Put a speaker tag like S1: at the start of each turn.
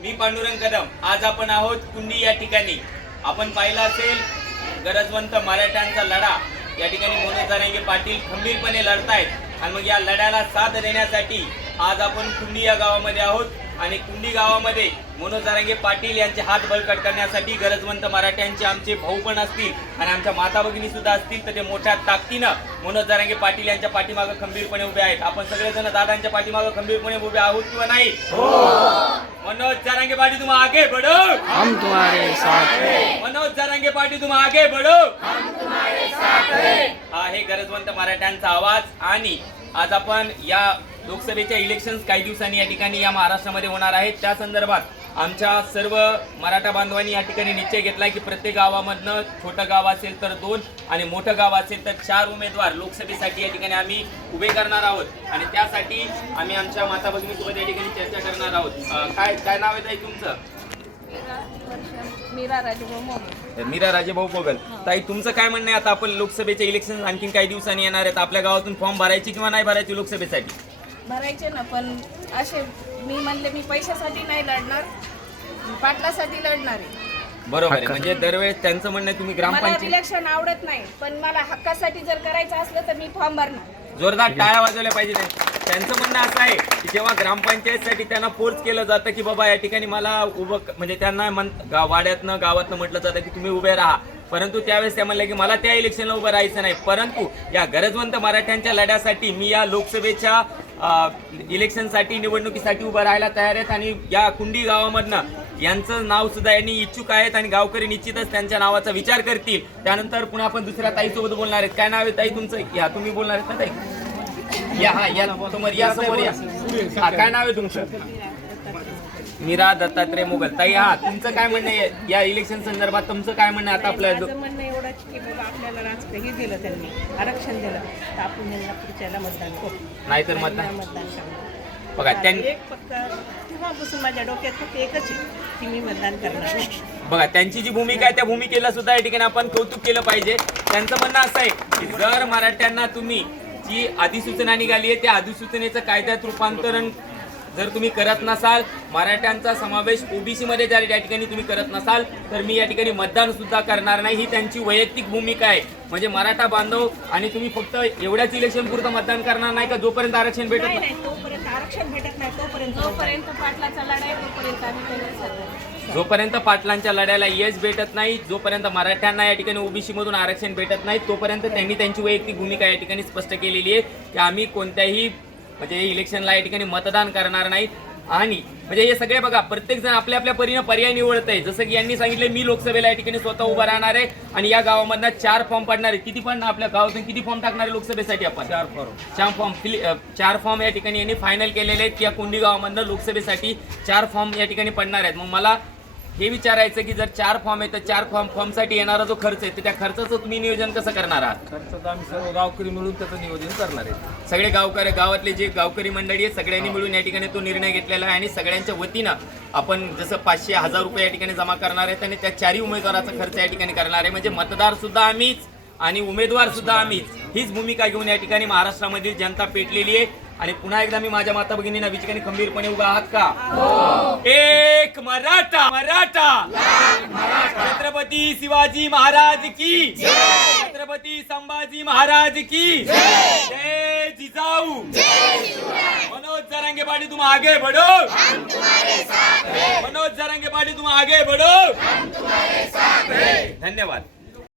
S1: मी पांडुरंग कदम. आज आपण आहोत कुंडी या ठिकाणी. आपण पाहिलं असेल गरजवंत मराठ्यांचा लढा या ठिकाणी मनोज जरांगे पाटील खंबीरपणे लढतायत आणि मग या लढ्याला साथ देण्यासाठी आज आपण कुंडी या गावामध्ये आहोत. आणि कुंडी गावामध्ये मनोज जरांगे पाटील यांचे हात बळकट करण्यासाठी गरजवंत मराठ्यांचे आमचे भाऊ पण असतील आणि आमच्या माता भगिनी सुद्धा असतील, तर ते मोठ्या ताकदीनं मनोज जरांगे पाटील यांच्या पाठीमागे खंबीरपणे उभे आहेत. आपण सगळेजण दादांच्या पाठीमागे खंबीरपणे उभे आहोत किंवा नाही? मनोज जरांगे पाटील तुम आगे बढ़ो,
S2: हम तुम्हारे साथ हैं.
S1: मनोज जरांगे पाटील तुम आगे बढ़ो, हम तुम्हारे साथ हैं. हा हे गरजवंत मराठ्यांचा आवाज. आणि आज आपण या लोकसभेच्या इलेक्शन्स काही दिवसांनी या ठिकाणी या महाराष्ट्रामध्ये होणार आहेत. त्या संदर्भात आमच्या सर्व मराठा बांधवांनी या ठिकाणी निश्चय घेतला की प्रत्येक गावामधनं छोटं गाव असेल तर 2 आणि मोठं गाव असेल तर 4 उमेदवार लोकसभेसाठी या ठिकाणी आम्ही उभे करणार आहोत. आणि त्यासाठी आम्ही आमच्या माता भगिनीसोबत या ठिकाणी चर्चा करणार आहोत. काय नाव आहे ताई तुमचं?
S3: मीरा राजेभाऊ मोगल.
S1: मीरा राजेभाऊ मोगल. ताई तुमचं काय म्हणणं आहे? आता आपण लोकसभेचे इलेक्शन आणखीन काही दिवसांनी येणार आहेत. आपल्या गावातून फॉर्म भरायचे किंवा नाही भरायचे लोकसभेसाठी?
S3: भरायचे ना, पण असे मी म्हणले मी पैशासाठी नाही लढणार, पाटलासाठी लढणार आहे.
S1: बरोबर आहे. म्हणजे दरवेळेस त्यांचं म्हणणं आहे तुम्ही
S3: मला
S1: ग्रामपंचायत
S3: इलेक्शन आवडत नाही, पण मला हक्कासाठी जर करायचं असलं तर मी फॉर्म भरणार.
S1: जोरदार टाळ्या वाजवल्या पाहिजे. त्यांचं म्हणणं असं आहे की जेव्हा ग्रामपंचायतसाठी त्यांना फोर्स केलं जातं की बाबा या ठिकाणी मला उभं, म्हणजे त्यांना वाड्यातनं गावातनं म्हटलं जातं की तुम्ही उभे राहा, परंतु त्यावेळेस त्या म्हणलं की मला त्या इलेक्शनला उभं राहायचं नाही. परंतु या गरजवंत मराठ्यांच्या लढ्यासाठी मी या लोकसभेच्या इलेक्शनसाठी निवडणुकीसाठी उभं राहायला तयार आहेत. आणि या कुंडी गावामधनं यांचं नाव सुद्धा यांनी इच्छुक आहेत आणि गावकरी निश्चितच त्यांच्या नावाचा विचार करतील. त्यानंतर पुन्हा आपण दुसऱ्या ताईसोबत बोलणार आहेत. काय नाव आहे ताई तुमचं? या तुम्ही बोलणार आहेत ना ताई? या समोर या. काय नाव आहे तुमचं? मीरा दत्तात्रय मोगल. ताई तुमचं काय म्हणणं आहे या इलेक्शन संदर्भात? तुमचं काय म्हणणं आहे? आता आपल्या
S4: माझं म्हणणं एवढंच की बाबा आपल्याला राजकीय दिलं, त्यांनी आरक्षण दिलं तर आपण यांना पुढच्याला मतदान करू,
S1: नाहीतर
S4: मतदान
S1: मतदान
S4: करणार.
S1: बघा त्यांनी
S4: एक फक्त तेव्हापासून माझ्या डोक्यात फक्त एकच आहे की मी मतदान करणार नाही.
S1: बघा त्यांची जी भूमिका आहे त्या भूमिकेला सुद्धा या ठिकाणी आपण कौतुक केलं पाहिजे. त्यांचं म्हणणं असं आहे की जर मराठ्यांना तुम्ही जी अधिसूचना निघाली आहे त्या अधिसूचनेचं कायद्यात रूपांतरण जर तुम्ही करत नसाल, मराठ्यांचा समावेश ओबीसी मध्ये जर या ठिकाणी तुम्ही करत नसाल तर मी या ठिकाणी मतदान सुद्धा करणार नाही. ही त्यांची वैयक्तिक भूमिका आहे. म्हणजे मराठा बांधव आणि तुम्ही फक्त एवढ्याच इलेक्शन पुरतं मतदान करणार नाही का? जोपर्यंत आरक्षण भेटत
S4: नाही
S1: नाही,
S4: नाही, तोपर्यंत आरक्षण भेटत नाही तोपर्यंत
S3: जोपर्यंत पाटलाचा लढाई तोपर्यंत आम्ही त्यांच्यासाठी.
S1: जोपर्यंत पाटलांच्या लढ्याला यश भेटत नाही, जोपर्यंत मराठ्यांना या ठिकाणी ओबीसी मधून आरक्षण भेटत नाही, तोपर्यंत त्यांनी त्यांची वैयक्तिक भूमिका या ठिकाणी स्पष्ट केलेली आहे की आम्ही कोणत्याही म्हणजे इलेक्शनला या ठिकाणी मतदान करणार नाही. आणि म्हणजे हे सगळे बघा प्रत्येक जण आपल्या आपल्या परीने पर्याय निवडत आहे. जसं की यांनी सांगितलं मी लोकसभेला या ठिकाणी स्वतः उभा राहणार आहे आणि या गावामधनं 4 फॉर्म पडणार आहे. किती पण आपल्या गावातून किती फॉर्म टाकणार आहे लोकसभेसाठी? आपण 4 फॉर्म या ठिकाणी यांनी फायनल केलेले आहेत की या कुंडी गावामधनं लोकसभेसाठी 4 फॉर्म या ठिकाणी पडणार आहेत. मग मला हे विचारायचं की जर 4 फॉर्म आहे तर 4 फॉर्मसाठी येणारा जो खर्च आहे तर त्या खर्चाचं तुम्ही नियोजन कसं करणार आहात?
S2: खर्चाचं आम्ही सर्व गावकरी मिळून त्याचं नियोजन करणार आहे.
S1: सगळे गावातले जे गावकरी मंडळी आहेत सगळ्यांनी मिळून या ठिकाणी तो निर्णय घेतलेला आहे. आणि सगळ्यांच्या वतीनं आपण जसं 500-1000 रुपये या ठिकाणी जमा करणार आहेत आणि त्या 4ही उमेदवाराचा खर्च या ठिकाणी करणार आहे. म्हणजे मतदार सुद्धा आम्हीच आणि उमेदवार सुद्धा आम्हीच, हीच भूमिका घेऊन या ठिकाणी महाराष्ट्रामधील जनता पेटलेली आहे. आणि पुन्हा एकदा मी माझ्या माता भगिनींना ठिकाणी खंबीरपणे उभा आहात का? एक मराठा छत्रपती शिवाजी महाराज की, छत्रपती संभाजी महाराज की जय जिजाऊ. मनोज जरांगे पाटील तुम आगे बढ़ो, मनोज जरांगे पाटील तुम आगे बढ़ो. धन्यवाद.